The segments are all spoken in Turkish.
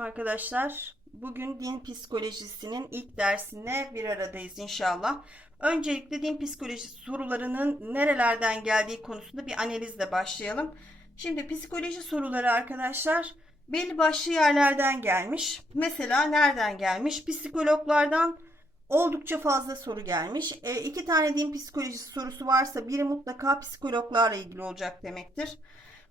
arkadaşlar. Bugün din psikolojisinin ilk dersine bir aradayız inşallah. Öncelikle din psikolojisi sorularının nerelerden geldiği konusunda bir analizle başlayalım. Şimdi psikoloji soruları arkadaşlar belli başlı yerlerden gelmiş. Mesela nereden gelmiş? Psikologlardan oldukça fazla soru gelmiş. E, iki tane din psikolojisi sorusu varsa biri mutlaka psikologlarla ilgili olacak demektir.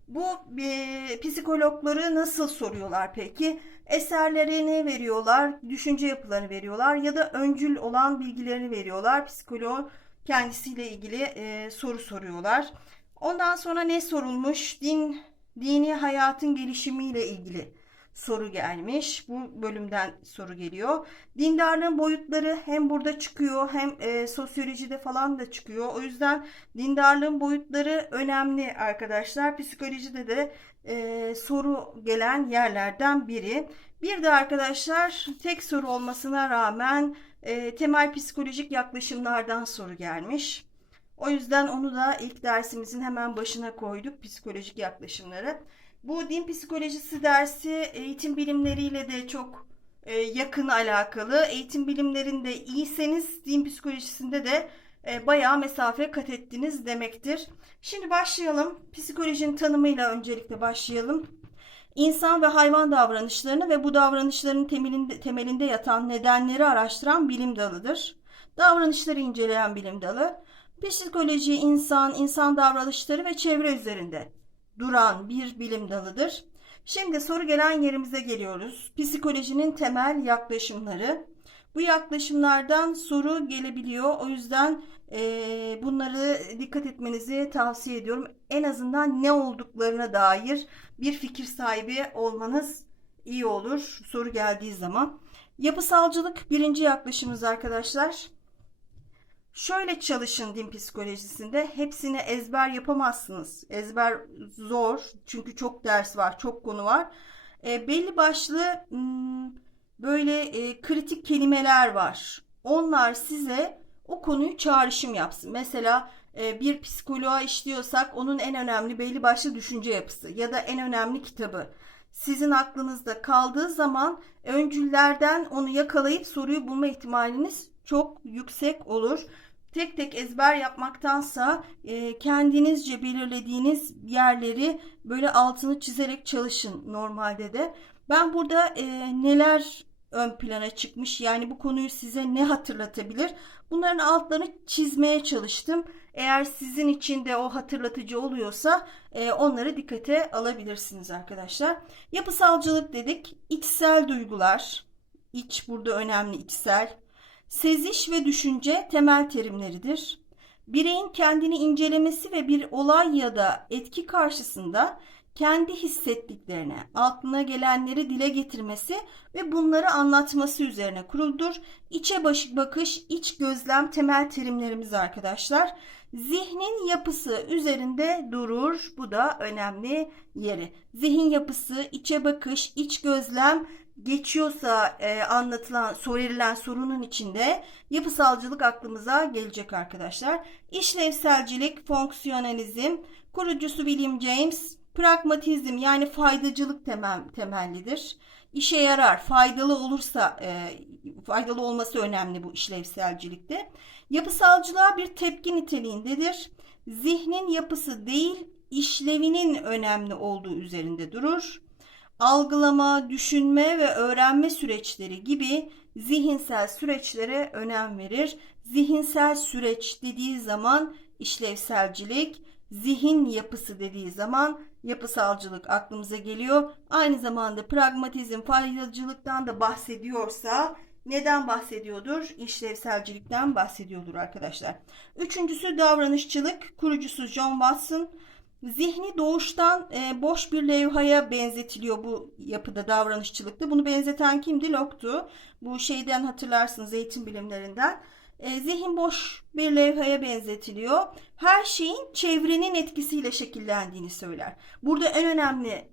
Bu e, psikologları nasıl soruyorlar peki? Eserlerini veriyorlar, düşünce yapılarını veriyorlar ya da öncül olan bilgilerini veriyorlar. Psikolog kendisiyle ilgili e, soru soruyorlar. Ondan sonra ne sorulmuş? Din, dini hayatın gelişimiyle ilgili soru gelmiş. Bu bölümden soru geliyor. Dindarlığın boyutları hem burada çıkıyor hem e, sosyolojide falan da çıkıyor. O yüzden dindarlığın boyutları önemli arkadaşlar. Psikolojide de e, soru gelen yerlerden biri. Bir de arkadaşlar tek soru olmasına rağmen e, temel psikolojik yaklaşımlardan soru gelmiş. O yüzden onu da ilk dersimizin hemen başına koyduk psikolojik yaklaşımları. Bu din psikolojisi dersi eğitim bilimleriyle de çok e, yakın alakalı. Eğitim bilimlerinde iyiyseniz din psikolojisinde de e, bayağı mesafe kat ettiniz demektir. Şimdi başlayalım. Psikolojinin tanımıyla öncelikle başlayalım. İnsan ve hayvan davranışlarını ve bu davranışların temelinde, temelinde yatan nedenleri araştıran bilim dalıdır. Davranışları inceleyen bilim dalı. Psikoloji, insan, insan davranışları ve çevre üzerinde duran bir bilim dalıdır. Şimdi soru gelen yerimize geliyoruz. Psikolojinin temel yaklaşımları. Bu yaklaşımlardan soru gelebiliyor. O yüzden e, bunları dikkat etmenizi tavsiye ediyorum. En azından ne olduklarına dair bir fikir sahibi olmanız iyi olur soru geldiği zaman. Yapısalcılık birinci yaklaşımımız arkadaşlar. Şöyle çalışın din psikolojisinde. Hepsini ezber yapamazsınız. Ezber zor. Çünkü çok ders var, çok konu var. E, belli başlı hmm, böyle e, kritik kelimeler var. Onlar size o konuyu çağrışım yapsın. Mesela e, bir psikoloğa işliyorsak onun en önemli belli başlı düşünce yapısı ya da en önemli kitabı sizin aklınızda kaldığı zaman öncüllerden onu yakalayıp soruyu bulma ihtimaliniz çok yüksek olur. Tek tek ezber yapmaktansa e, kendinizce belirlediğiniz yerleri böyle altını çizerek çalışın normalde de. Ben burada e, neler ön plana çıkmış yani bu konuyu size ne hatırlatabilir bunların altlarını çizmeye çalıştım. Eğer sizin için de o hatırlatıcı oluyorsa e, onları dikkate alabilirsiniz arkadaşlar. Yapısalcılık dedik içsel duygular iç burada önemli içsel Seziş ve düşünce temel terimleridir. Bireyin kendini incelemesi ve bir olay ya da etki karşısında kendi hissettiklerine, aklına gelenleri dile getirmesi ve bunları anlatması üzerine kuruldur. İçe baş bakış, iç gözlem temel terimlerimiz arkadaşlar. Zihnin yapısı üzerinde durur. Bu da önemli yeri. Zihin yapısı, içe bakış, iç gözlem geçiyorsa e, anlatılan, sorulan sorunun içinde yapısalcılık aklımıza gelecek arkadaşlar. İşlevselcilik, fonksiyonalizm, kurucusu William James, pragmatizm yani faydacılık temel, temellidir. İşe yarar, faydalı olursa, e, faydalı olması önemli bu işlevselcilikte. Yapısalcılığa bir tepki niteliğindedir. Zihnin yapısı değil, işlevinin önemli olduğu üzerinde durur algılama, düşünme ve öğrenme süreçleri gibi zihinsel süreçlere önem verir. Zihinsel süreç dediği zaman işlevselcilik, zihin yapısı dediği zaman yapısalcılık aklımıza geliyor. Aynı zamanda pragmatizm, faydacılıktan da bahsediyorsa neden bahsediyordur? İşlevselcilikten bahsediyordur arkadaşlar. Üçüncüsü davranışçılık, kurucusu John Watson. Zihni doğuştan e, boş bir levhaya benzetiliyor bu yapıda davranışçılıkta. Bunu benzeten kimdi? Locke'tu. Bu şeyden hatırlarsınız eğitim bilimlerinden. E, zihin boş bir levhaya benzetiliyor. Her şeyin çevrenin etkisiyle şekillendiğini söyler. Burada en önemli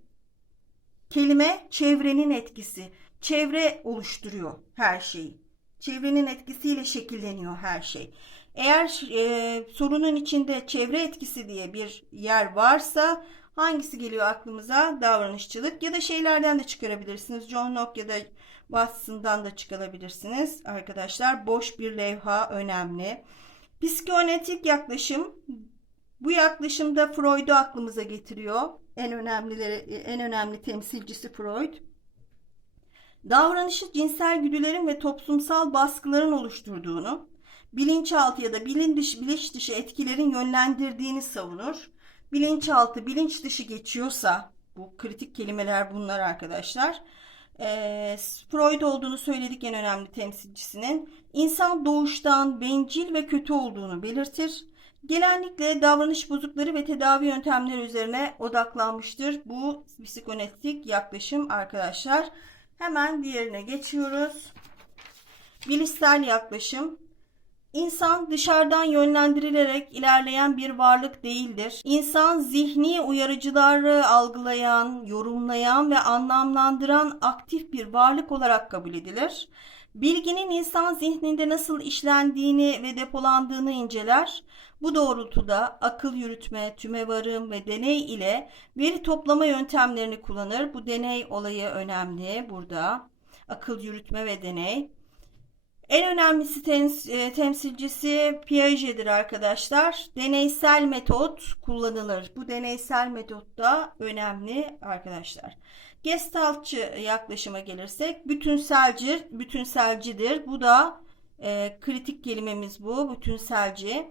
kelime çevrenin etkisi. Çevre oluşturuyor her şeyi. Çevrenin etkisiyle şekilleniyor her şey. Eğer e, sorunun içinde çevre etkisi diye bir yer varsa Hangisi geliyor aklımıza? Davranışçılık ya da şeylerden de çıkarabilirsiniz. John Locke ya da Watson'dan da çıkarabilirsiniz arkadaşlar. Boş bir levha önemli. Psikanalitik yaklaşım bu yaklaşımda Freud'u aklımıza getiriyor. En önemlileri en önemli temsilcisi Freud. Davranışı cinsel güdülerin ve toplumsal baskıların oluşturduğunu, bilinçaltı ya da bilinç dışı, bilinç dışı etkilerin yönlendirdiğini savunur. Bilinçaltı, bilinç dışı geçiyorsa, bu kritik kelimeler bunlar arkadaşlar. E, Freud olduğunu söyledik en önemli temsilcisinin. İnsan doğuştan bencil ve kötü olduğunu belirtir. Genellikle davranış bozukları ve tedavi yöntemleri üzerine odaklanmıştır. Bu psikonetik yaklaşım arkadaşlar. Hemen diğerine geçiyoruz. Bilişsel yaklaşım. İnsan dışarıdan yönlendirilerek ilerleyen bir varlık değildir. İnsan zihni uyarıcıları algılayan, yorumlayan ve anlamlandıran aktif bir varlık olarak kabul edilir. Bilginin insan zihninde nasıl işlendiğini ve depolandığını inceler. Bu doğrultuda akıl yürütme, tümevarım ve deney ile veri toplama yöntemlerini kullanır. Bu deney olayı önemli burada. Akıl yürütme ve deney. En önemlisi tem- temsilcisi Piaget'dir arkadaşlar. Deneysel metot kullanılır. Bu deneysel metot da önemli arkadaşlar. Gestaltçı yaklaşıma gelirsek bütünselci, bütünselcidir. Bu da e, kritik kelimemiz bu, bütünselci.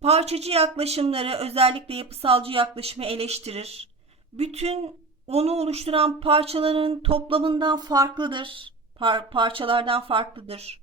Parçacı yaklaşımları özellikle yapısalcı yaklaşımı eleştirir. Bütün onu oluşturan parçaların toplamından farklıdır. Par- parçalardan farklıdır.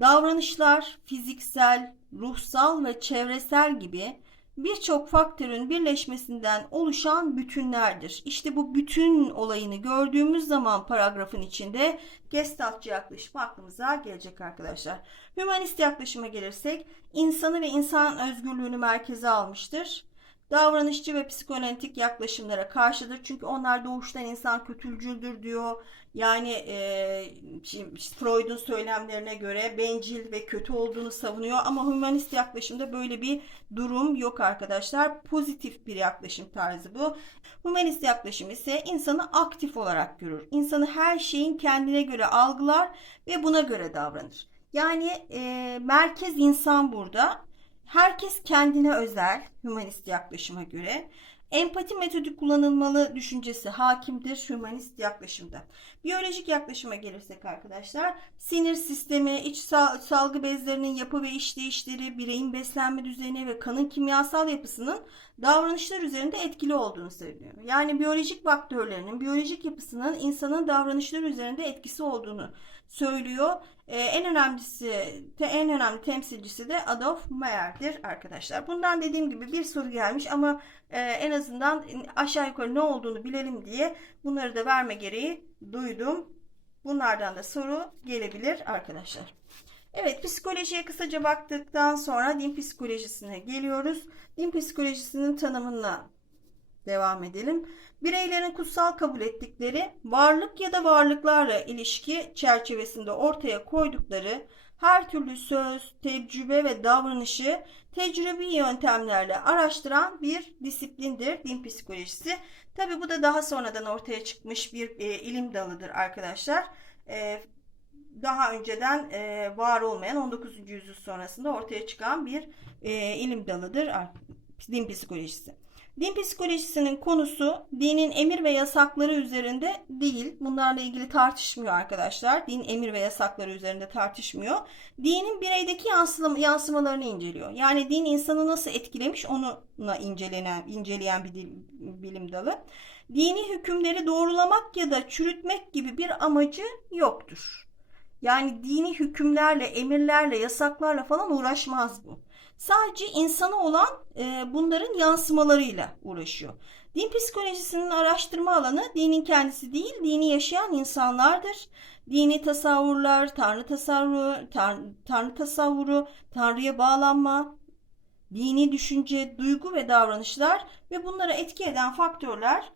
Davranışlar fiziksel, ruhsal ve çevresel gibi birçok faktörün birleşmesinden oluşan bütünlerdir. İşte bu bütün olayını gördüğümüz zaman paragrafın içinde gestaltçı yaklaşım aklımıza gelecek arkadaşlar. Hümanist yaklaşıma gelirsek insanı ve insan özgürlüğünü merkeze almıştır. Davranışçı ve psikolojik yaklaşımlara karşıdır. Çünkü onlar doğuştan insan kötülcüldür diyor. Yani e, Freud'un söylemlerine göre bencil ve kötü olduğunu savunuyor. Ama humanist yaklaşımda böyle bir durum yok arkadaşlar. Pozitif bir yaklaşım tarzı bu. Humanist yaklaşım ise insanı aktif olarak görür. İnsanı her şeyin kendine göre algılar ve buna göre davranır. Yani e, merkez insan burada. Herkes kendine özel humanist yaklaşıma göre. Empati metodu kullanılmalı düşüncesi hakimdir humanist yaklaşımda. Biyolojik yaklaşıma gelirsek arkadaşlar, sinir sistemi, iç salgı bezlerinin yapı ve işleyişleri, bireyin beslenme düzeni ve kanın kimyasal yapısının davranışlar üzerinde etkili olduğunu söylüyor. Yani biyolojik faktörlerinin, biyolojik yapısının insanın davranışları üzerinde etkisi olduğunu söylüyor. Ee, en önemlisi, en önemli temsilcisi de Adolf Mayer'dir arkadaşlar. Bundan dediğim gibi bir soru gelmiş ama e, en azından aşağı yukarı ne olduğunu bilelim diye bunları da verme gereği duydum. Bunlardan da soru gelebilir arkadaşlar. Evet psikolojiye kısaca baktıktan sonra din psikolojisine geliyoruz. Din psikolojisinin tanımına devam edelim. Bireylerin kutsal kabul ettikleri varlık ya da varlıklarla ilişki çerçevesinde ortaya koydukları her türlü söz, tecrübe ve davranışı tecrübi yöntemlerle araştıran bir disiplindir din psikolojisi. Tabi bu da daha sonradan ortaya çıkmış bir e, ilim dalıdır arkadaşlar. E, daha önceden e, var olmayan 19. yüzyıl sonrasında ortaya çıkan bir e, ilim dalıdır din psikolojisi. Din psikolojisinin konusu dinin emir ve yasakları üzerinde değil. Bunlarla ilgili tartışmıyor arkadaşlar. Din emir ve yasakları üzerinde tartışmıyor. Dinin bireydeki yansımalarını inceliyor. Yani din insanı nasıl etkilemiş onunla incelenen, inceleyen bir bilim dalı. Dini hükümleri doğrulamak ya da çürütmek gibi bir amacı yoktur. Yani dini hükümlerle, emirlerle, yasaklarla falan uğraşmaz bu. Sadece insana olan e, bunların yansımalarıyla uğraşıyor. Din psikolojisinin araştırma alanı dinin kendisi değil, dini yaşayan insanlardır. Dini tasavvurlar, tanrı tasavvuru, tar tanrı tasavvuru, tanrıya bağlanma, dini düşünce, duygu ve davranışlar ve bunlara etki eden faktörler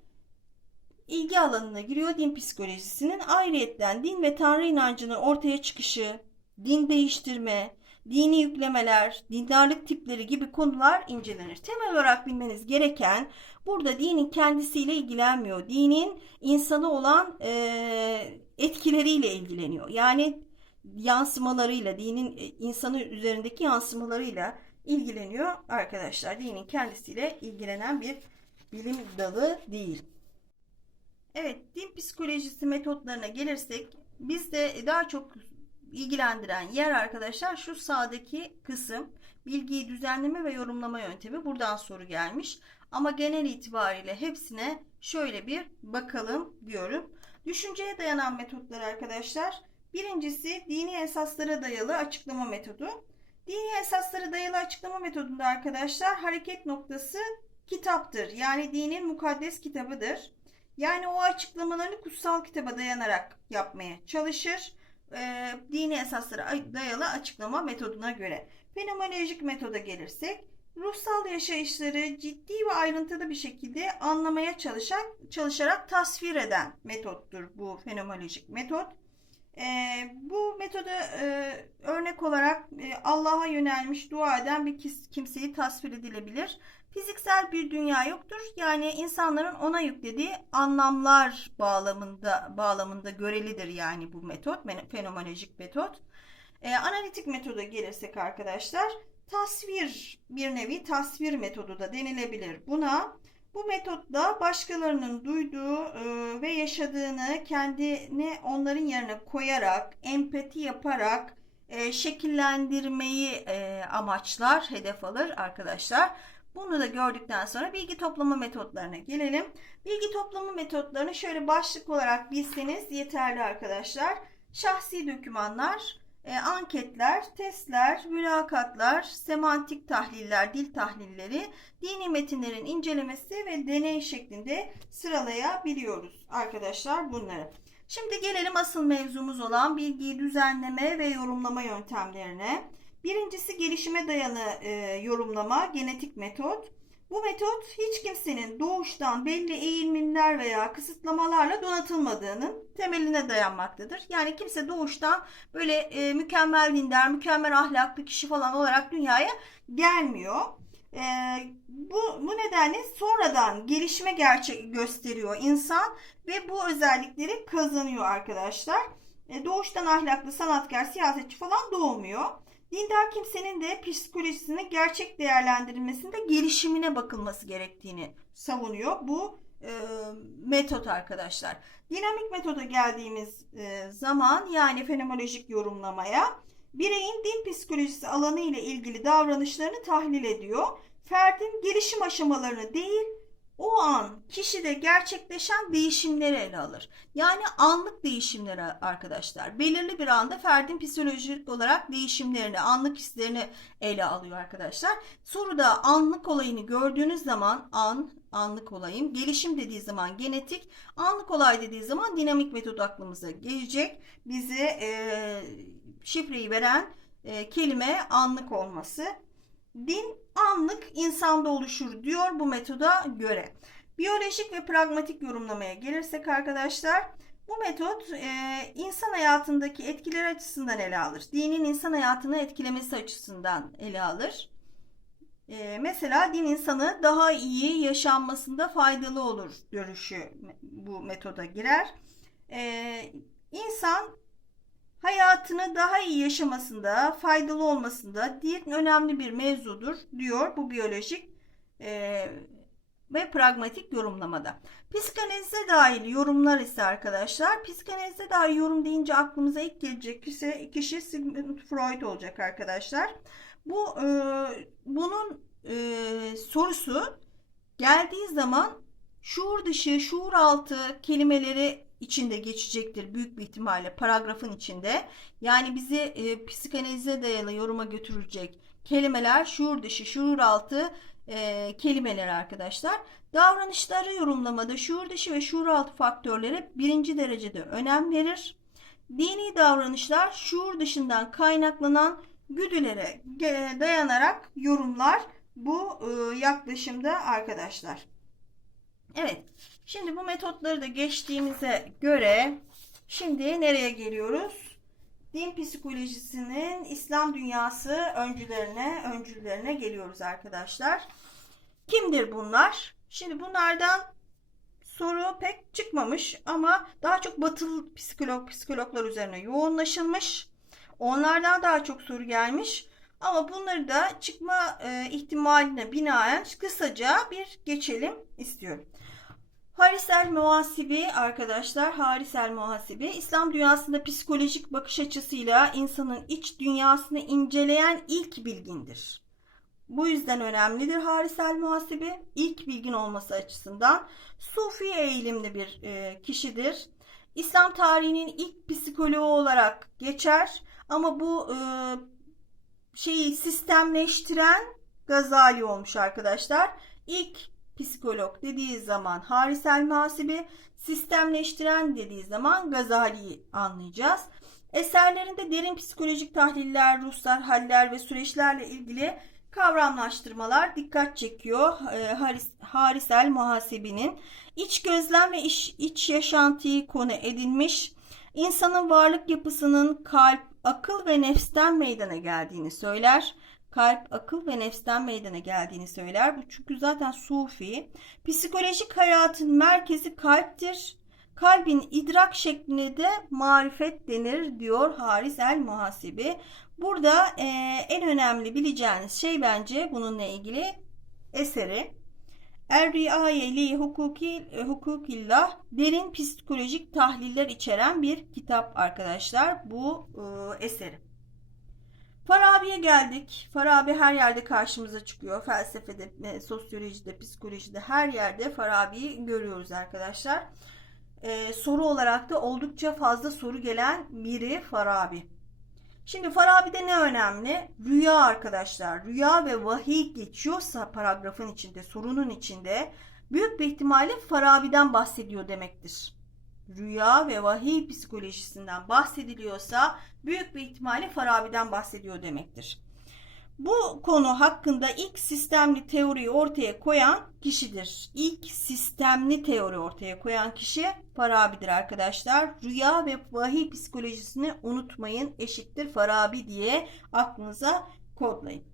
ilgi alanına giriyor din psikolojisinin. Ayrıyetten din ve tanrı inancının ortaya çıkışı, din değiştirme, dini yüklemeler, dindarlık tipleri gibi konular incelenir. Temel olarak bilmeniz gereken burada dinin kendisiyle ilgilenmiyor. Dinin insanı olan e, etkileriyle ilgileniyor. Yani yansımalarıyla, dinin e, insanı üzerindeki yansımalarıyla ilgileniyor arkadaşlar. Dinin kendisiyle ilgilenen bir bilim dalı değil. Evet, din psikolojisi metotlarına gelirsek bizde daha çok ilgilendiren yer arkadaşlar şu sağdaki kısım bilgiyi düzenleme ve yorumlama yöntemi buradan soru gelmiş. Ama genel itibariyle hepsine şöyle bir bakalım diyorum. Düşünceye dayanan metotlar arkadaşlar. Birincisi dini esaslara dayalı açıklama metodu. Dini esaslara dayalı açıklama metodunda arkadaşlar hareket noktası kitaptır. Yani dinin mukaddes kitabıdır. Yani o açıklamalarını kutsal kitaba dayanarak yapmaya çalışır. E, dini esaslara dayalı açıklama metoduna göre. Fenomenolojik metoda gelirsek, ruhsal yaşayışları ciddi ve ayrıntılı bir şekilde anlamaya çalışan, çalışarak tasvir eden metottur bu fenomenolojik metot. E, bu metoda e, örnek olarak e, Allah'a yönelmiş, dua eden bir kimseyi tasvir edilebilir. Fiziksel bir dünya yoktur. Yani insanların ona yüklediği anlamlar bağlamında bağlamında görelidir yani bu metot, fenomenolojik metot. E, analitik metoda gelirsek arkadaşlar, tasvir bir nevi tasvir metodu da denilebilir buna. Bu metotla başkalarının duyduğu e, ve yaşadığını kendini onların yerine koyarak, empati yaparak e, şekillendirmeyi e, amaçlar, hedef alır arkadaşlar. Bunu da gördükten sonra bilgi toplama metotlarına gelelim. Bilgi toplama metotlarını şöyle başlık olarak bilseniz yeterli arkadaşlar. Şahsi dokümanlar, e, anketler, testler, mülakatlar, semantik tahliller, dil tahlilleri, dini metinlerin incelemesi ve deney şeklinde sıralayabiliyoruz arkadaşlar bunları. Şimdi gelelim asıl mevzumuz olan bilgiyi düzenleme ve yorumlama yöntemlerine. Birincisi gelişime dayalı e, yorumlama, genetik metot. Bu metot hiç kimsenin doğuştan belli eğilimler veya kısıtlamalarla donatılmadığının temeline dayanmaktadır. Yani kimse doğuştan böyle e, mükemmel dindar, mükemmel ahlaklı kişi falan olarak dünyaya gelmiyor. E, bu, bu nedenle sonradan gelişme gerçek gösteriyor insan ve bu özellikleri kazanıyor arkadaşlar. E, doğuştan ahlaklı, sanatkar, siyasetçi falan doğmuyor. Dindar kimsenin de psikolojisinin gerçek değerlendirilmesinde gelişimine bakılması gerektiğini savunuyor. Bu e, metot arkadaşlar. Dinamik metoda geldiğimiz e, zaman yani fenomenolojik yorumlamaya bireyin din psikolojisi alanı ile ilgili davranışlarını tahlil ediyor. Ferdin gelişim aşamalarını değil o an kişide gerçekleşen değişimleri ele alır. Yani anlık değişimleri arkadaşlar. Belirli bir anda ferdin psikolojik olarak değişimlerini, anlık hislerini ele alıyor arkadaşlar. Soruda anlık olayını gördüğünüz zaman an, anlık olayım, gelişim dediği zaman genetik, anlık olay dediği zaman dinamik metot aklımıza gelecek. Bize e, şifreyi veren e, kelime anlık olması. Din anlık insanda oluşur diyor bu metoda göre. Biyolojik ve pragmatik yorumlamaya gelirsek arkadaşlar bu metot e, insan hayatındaki etkiler açısından ele alır. Dinin insan hayatını etkilemesi açısından ele alır. E, mesela din insanı daha iyi yaşanmasında faydalı olur görüşü bu metoda girer. E, insan hayatını daha iyi yaşamasında, faydalı olmasında din önemli bir mevzudur diyor bu biyolojik e, ve pragmatik yorumlamada. Psikanalize dahil yorumlar ise arkadaşlar, psikanalize dahil yorum deyince aklımıza ilk gelecek kişi, kişi Sigmund Freud olacak arkadaşlar. Bu e, bunun e, sorusu geldiği zaman şuur dışı, şuur altı kelimeleri içinde geçecektir büyük bir ihtimalle paragrafın içinde. Yani bizi e, psikanalize dayalı yoruma götürecek kelimeler şuur dışı, şuur altı e, kelimeler arkadaşlar. Davranışları yorumlamada şuur dışı ve şuur altı faktörlere birinci derecede önem verir. Dini davranışlar şuur dışından kaynaklanan güdülere dayanarak yorumlar bu e, yaklaşımda arkadaşlar. Evet. Şimdi bu metotları da geçtiğimize göre şimdi nereye geliyoruz? din psikolojisinin İslam dünyası öncülerine, öncülerine geliyoruz arkadaşlar. Kimdir bunlar? Şimdi bunlardan soru pek çıkmamış ama daha çok batılı psikolog psikologlar üzerine yoğunlaşılmış. Onlardan daha çok soru gelmiş. Ama bunları da çıkma e, ihtimaline binaen kısaca bir geçelim istiyorum. Haris el Muhasibi arkadaşlar Haris el Muhasibi İslam dünyasında psikolojik bakış açısıyla insanın iç dünyasını inceleyen ilk bilgindir. Bu yüzden önemlidir Haris el Muhasibi. İlk bilgin olması açısından Sufi eğilimli bir e, kişidir. İslam tarihinin ilk psikoloğu olarak geçer ama bu e, şeyi sistemleştiren Gazali olmuş arkadaşlar. İlk psikolog dediği zaman Haris el Muhasibi, sistemleştiren dediği zaman Gazali'yi anlayacağız. Eserlerinde derin psikolojik tahliller, ruhsal haller ve süreçlerle ilgili kavramlaştırmalar dikkat çekiyor. Ee, Haris, Haris el Muhasibi'nin iç gözlem ve iç, iç yaşantıyı konu edinmiş, insanın varlık yapısının kalp, akıl ve nefsten meydana geldiğini söyler. Kalp, akıl ve nefsten meydana geldiğini söyler. Bu çünkü zaten sufi. Psikolojik hayatın merkezi kalptir. Kalbin idrak şekline de marifet denir diyor Haris el Muhasibi. Burada e, en önemli bileceğiniz şey bence bununla ilgili eseri. Er-Riaye hukuki hukukillah derin psikolojik tahliller içeren bir kitap arkadaşlar bu e, eseri. Farabi'ye geldik. Farabi her yerde karşımıza çıkıyor. Felsefede, e, sosyolojide, psikolojide her yerde Farabi'yi görüyoruz arkadaşlar. Ee, soru olarak da oldukça fazla soru gelen biri Farabi. Şimdi Farabi'de ne önemli? Rüya arkadaşlar. Rüya ve vahiy geçiyorsa paragrafın içinde, sorunun içinde büyük bir ihtimalle Farabi'den bahsediyor demektir. Rüya ve vahiy psikolojisinden bahsediliyorsa büyük bir ihtimalle Farabi'den bahsediyor demektir. Bu konu hakkında ilk sistemli teoriyi ortaya koyan kişidir. İlk sistemli teori ortaya koyan kişi Farabi'dir arkadaşlar. Rüya ve vahiy psikolojisini unutmayın eşittir Farabi diye aklınıza kodlayın.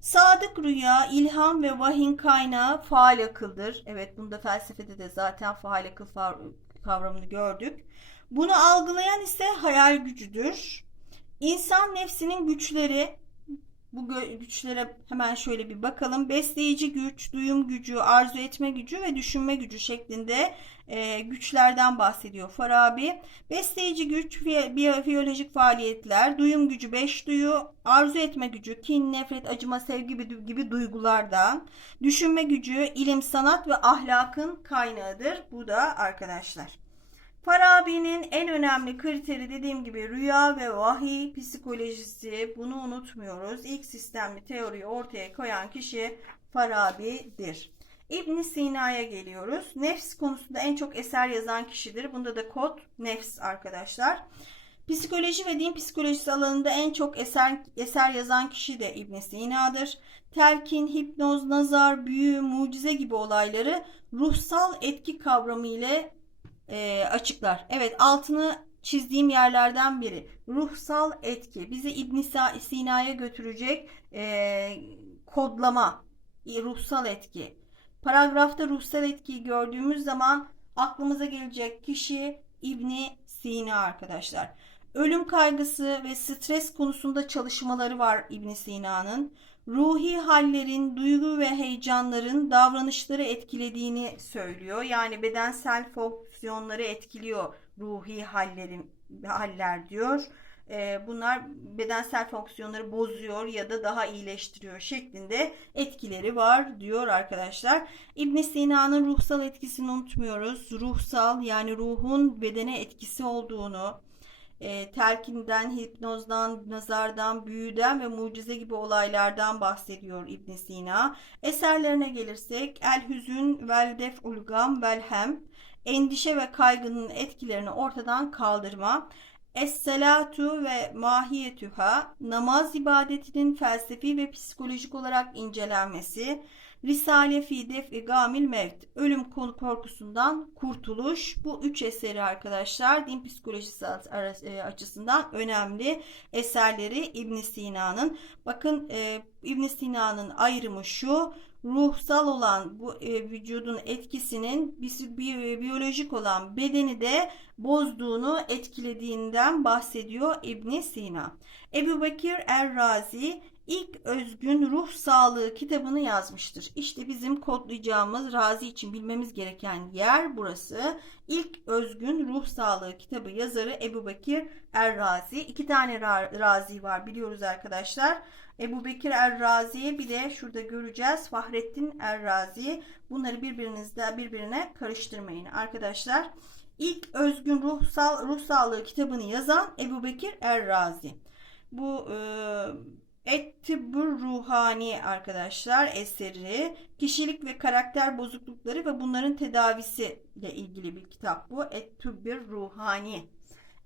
Sadık rüya, ilham ve vahin kaynağı faal akıldır. Evet bunda felsefede de zaten faal akıl kavramını gördük. Bunu algılayan ise hayal gücüdür. İnsan nefsinin güçleri bu güçlere hemen şöyle bir bakalım. Besleyici güç, duyum gücü, arzu etme gücü ve düşünme gücü şeklinde e, güçlerden bahsediyor Farabi. Besleyici güç, biyolojik faaliyetler, duyum gücü, beş duyu, arzu etme gücü, kin, nefret, acıma, sevgi gibi, gibi duygulardan. Düşünme gücü, ilim, sanat ve ahlakın kaynağıdır. Bu da arkadaşlar. Farabi'nin en önemli kriteri dediğim gibi rüya ve vahiy psikolojisi. Bunu unutmuyoruz. İlk sistemli teoriyi ortaya koyan kişi Farabi'dir. İbn Sina'ya geliyoruz. Nefs konusunda en çok eser yazan kişidir. Bunda da kod nefs arkadaşlar. Psikoloji ve din psikolojisi alanında en çok eser, eser yazan kişi de İbn Sina'dır. Telkin, hipnoz, nazar, büyü, mucize gibi olayları ruhsal etki kavramı ile e, açıklar. Evet altını çizdiğim yerlerden biri. Ruhsal etki. Bizi İbn Sina'ya götürecek e, kodlama. Ruhsal etki. Paragrafta ruhsal etkiyi gördüğümüz zaman aklımıza gelecek kişi İbni Sina arkadaşlar. Ölüm kaygısı ve stres konusunda çalışmaları var İbn Sina'nın ruhi hallerin, duygu ve heyecanların davranışları etkilediğini söylüyor. Yani bedensel fonksiyonları etkiliyor ruhi hallerin haller diyor. Ee, bunlar bedensel fonksiyonları bozuyor ya da daha iyileştiriyor şeklinde etkileri var diyor arkadaşlar. İbn Sina'nın ruhsal etkisini unutmuyoruz. Ruhsal yani ruhun bedene etkisi olduğunu, e, telkinden, hipnozdan, nazardan, büyüden ve mucize gibi olaylardan bahsediyor İbn Sina. Eserlerine gelirsek El Hüzün vel Def'ul Gam vel Hem endişe ve kaygının etkilerini ortadan kaldırma. Es-selatu ve mahiyetüha namaz ibadetinin felsefi ve psikolojik olarak incelenmesi, Risale fi Def'i Gamil Mevt. Ölüm korkusundan kurtuluş. Bu üç eseri arkadaşlar din psikolojisi e, açısından önemli eserleri İbn Sina'nın. Bakın e, İbn Sina'nın ayrımı şu ruhsal olan bu e, vücudun etkisinin bi, biyolojik olan bedeni de bozduğunu etkilediğinden bahsediyor İbn Sina. Ebu Bekir Er-Razi ilk özgün ruh sağlığı kitabını yazmıştır. İşte bizim kodlayacağımız Razi için bilmemiz gereken yer burası. İlk özgün ruh sağlığı kitabı yazarı Ebu Bekir Er-Razi. İki tane Razi var biliyoruz arkadaşlar. Ebu Bekir Er-Razi'ye bir de şurada göreceğiz. Fahrettin Er-Razi. Bunları birbirinizde birbirine karıştırmayın arkadaşlar. İlk özgün ruhsal ruh sağlığı kitabını yazan Ebu Bekir Er-Razi. Bu e, Ettibur Ruhani arkadaşlar eseri kişilik ve karakter bozuklukları ve bunların tedavisi ile ilgili bir kitap bu. Ettibur Ruhani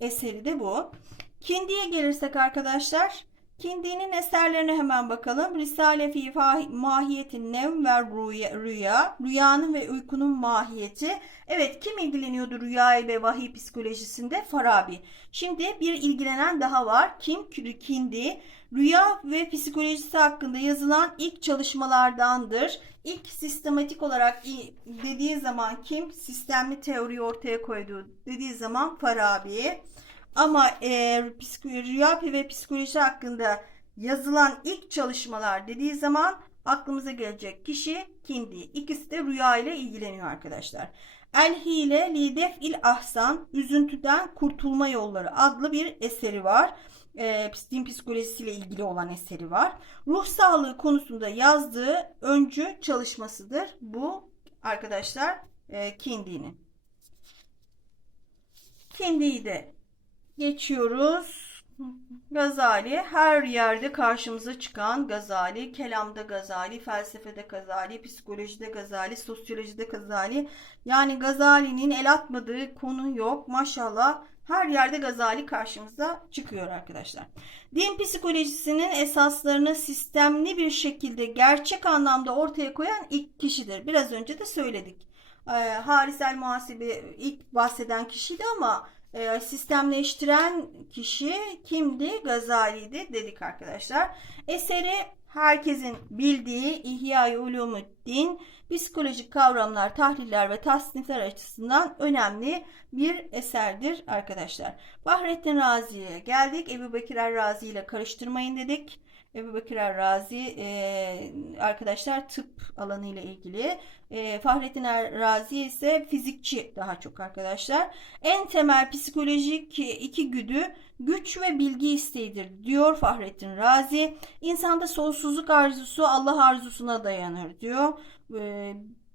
eseri de bu. Kindi'ye gelirsek arkadaşlar Kindi'nin eserlerine hemen bakalım. Risale fi mahiyetin nevm ve rüya, rüya. Rüyanın ve uykunun mahiyeti. Evet kim ilgileniyordu rüya ile vahiy psikolojisinde? Farabi. Şimdi bir ilgilenen daha var. Kim? Kindi. Rüya ve psikolojisi hakkında yazılan ilk çalışmalardandır. İlk sistematik olarak dediği zaman kim? Sistemli teori ortaya koydu dediği zaman Farabi. Ama e, rüya ve psikoloji hakkında yazılan ilk çalışmalar dediği zaman aklımıza gelecek kişi Kindi. İkisi de rüya ile ilgileniyor arkadaşlar. El Hile Lidef il Ahsan Üzüntüden Kurtulma Yolları adlı bir eseri var. E, din psikolojisiyle ilgili olan eseri var. Ruh sağlığı konusunda yazdığı öncü çalışmasıdır. Bu arkadaşlar e, Kindi'nin. Kindi'yi de Geçiyoruz. Gazali her yerde karşımıza çıkan Gazali, kelamda Gazali, felsefede Gazali, psikolojide Gazali, sosyolojide Gazali. Yani Gazali'nin el atmadığı konu yok. Maşallah her yerde Gazali karşımıza çıkıyor arkadaşlar. Din psikolojisinin esaslarını sistemli bir şekilde gerçek anlamda ortaya koyan ilk kişidir. Biraz önce de söyledik. Ee, Haris el ilk bahseden kişiydi ama e, sistemleştiren kişi kimdi? Gazali'ydi dedik arkadaşlar. Eseri herkesin bildiği İhya-i Ulumuddin psikolojik kavramlar, tahliller ve tasnifler açısından önemli bir eserdir arkadaşlar. Bahrettin Razi'ye geldik. Ebu Bekir Razi ile karıştırmayın dedik. Ebu Bekir Razi e, arkadaşlar tıp alanı ile ilgili. E, Fahrettin Razi ise fizikçi daha çok arkadaşlar. En temel psikolojik iki güdü güç ve bilgi isteğidir diyor Fahrettin Razi. İnsanda sonsuzluk arzusu Allah arzusuna dayanır diyor. E,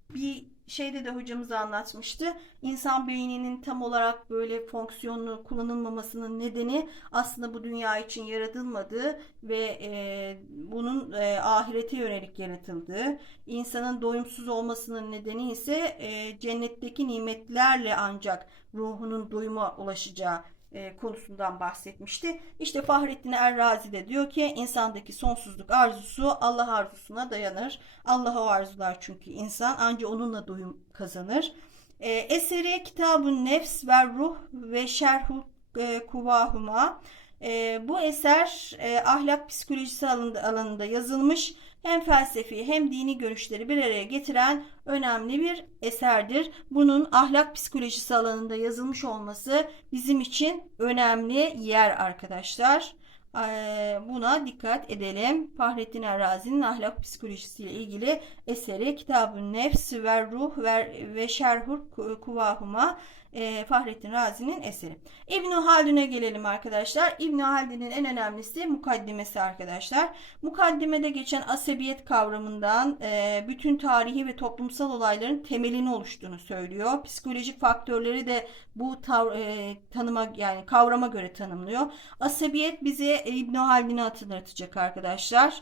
bir şeyde de hocamız anlatmıştı. İnsan beyninin tam olarak böyle fonksiyonlu kullanılmamasının nedeni aslında bu dünya için yaratılmadığı ve e, bunun e, ahirete yönelik yaratıldığı. İnsanın doyumsuz olmasının nedeni ise e, cennetteki nimetlerle ancak ruhunun doyuma ulaşacağı e, konusundan bahsetmişti. İşte Fahrettin Errazi de diyor ki insandaki sonsuzluk arzusu Allah arzusuna dayanır. Allah'ı arzular çünkü insan ancak onunla doyum kazanır. E, eseri Kitabun Nefs ve Ruh ve Şerhu e, Kuvahuma. E, bu eser e, ahlak psikolojisi alanında, alanında yazılmış hem felsefi hem dini görüşleri bir araya getiren önemli bir eserdir. Bunun ahlak psikolojisi alanında yazılmış olması bizim için önemli yer arkadaşlar. Ee, buna dikkat edelim. Fahrettin Errazi'nin ahlak psikolojisiyle ilgili eseri Kitab-ı Nefs ve Ruh ve Şerhur Kuvahuma e, Fahrettin Razi'nin eseri. İbn Haldun'a gelelim arkadaşlar. İbn Haldun'un en önemlisi mukaddimesi arkadaşlar. Mukaddimede geçen asabiyet kavramından e, bütün tarihi ve toplumsal olayların temelini oluştuğunu söylüyor. Psikolojik faktörleri de bu tav, e, tanıma yani kavrama göre tanımlıyor. Asabiyet bize İbn Haldun'u hatırlatacak arkadaşlar.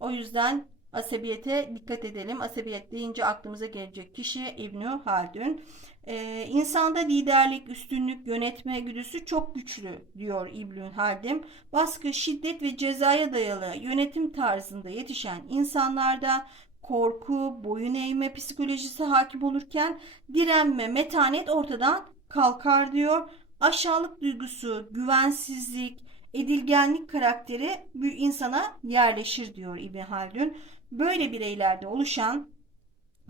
O yüzden asabiyete dikkat edelim. Asabiyet deyince aklımıza gelecek kişi İbn Haldun. Ee, insanda liderlik, üstünlük, yönetme güdüsü çok güçlü diyor İbn Haldim. Baskı, şiddet ve cezaya dayalı yönetim tarzında yetişen insanlarda korku, boyun eğme psikolojisi hakim olurken direnme, metanet ortadan kalkar diyor. Aşağılık duygusu, güvensizlik, edilgenlik karakteri bir insana yerleşir diyor İbn Haldun. Böyle bireylerde oluşan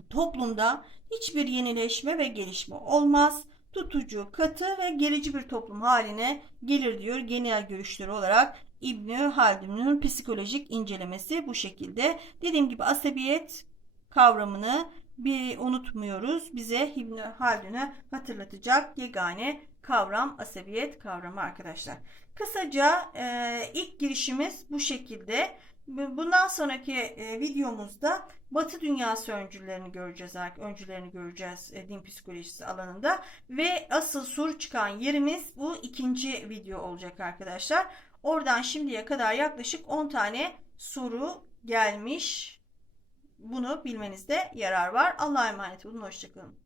toplumda hiçbir yenileşme ve gelişme olmaz. Tutucu, katı ve gerici bir toplum haline gelir diyor genel görüşleri olarak İbn Haldun'un psikolojik incelemesi bu şekilde. Dediğim gibi asabiyet kavramını bir unutmuyoruz. Bize İbn Haldun'u hatırlatacak yegane kavram asabiyet kavramı arkadaşlar. Kısaca e, ilk girişimiz bu şekilde. Bundan sonraki e, videomuzda Batı dünyası öncülerini göreceğiz, öncülerini göreceğiz e, din psikolojisi alanında ve asıl soru çıkan yerimiz bu ikinci video olacak arkadaşlar. Oradan şimdiye kadar yaklaşık 10 tane soru gelmiş. Bunu bilmenizde yarar var. Allah'a emanet olun. Hoşçakalın.